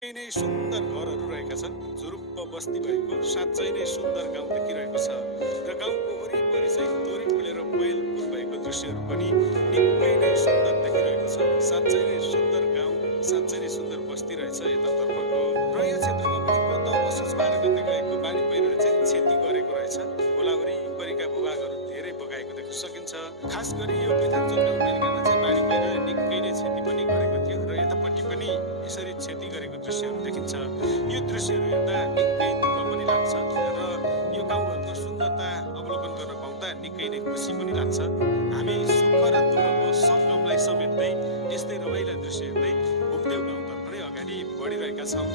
निकै नै सुन्दर घरहरू रहेका छन्। झुरुप्प बस्ती भएको साँच्चै नै सुन्दर गाउँ देखिरहेको छ र गाउँको वरिपरि चाहिँ तोरी फुलेर कोयलपुर भएको दृश्यहरू पनि निकै नै सुन्दर देखिरहेको छ। साँच्चै नै सुन्दर गाउँ, साँच्चै नै सुन्दर बस्ती रहेछ यतातर्फको र यो क्षेत्रमा पनि गत असोज 12 गतेको बानी पहिरोले चाहिँ क्षति गरेको रहेछ। खोला वरिपरिका भूभागहरू धेरै बगाएको देख्न सकिन्छ। खास गरी यो विधानचोक गाउँपालिकामा चाहिँ बानी पहिरोले निकै नै क्षति पनि गरेको थियो र यतापट्टि पनि यसरी क्षति गरेको दृश्यहरू देखिन्छ। यो दृश्यहरू हेर्दा निकै दुःख पनि लाग्छ र यो गाउँघरको सुन्दरता अवलोकन गर्न पाउँदा निकै नै खुसी पनि लाग्छ। हामी सुख र दुःखको सङ्गमलाई समेट्दै यस्तै रमाइला दृश्य हेर्दै भुप्देव गाउँतर्फ नै अगाडि बढिरहेका छौँ।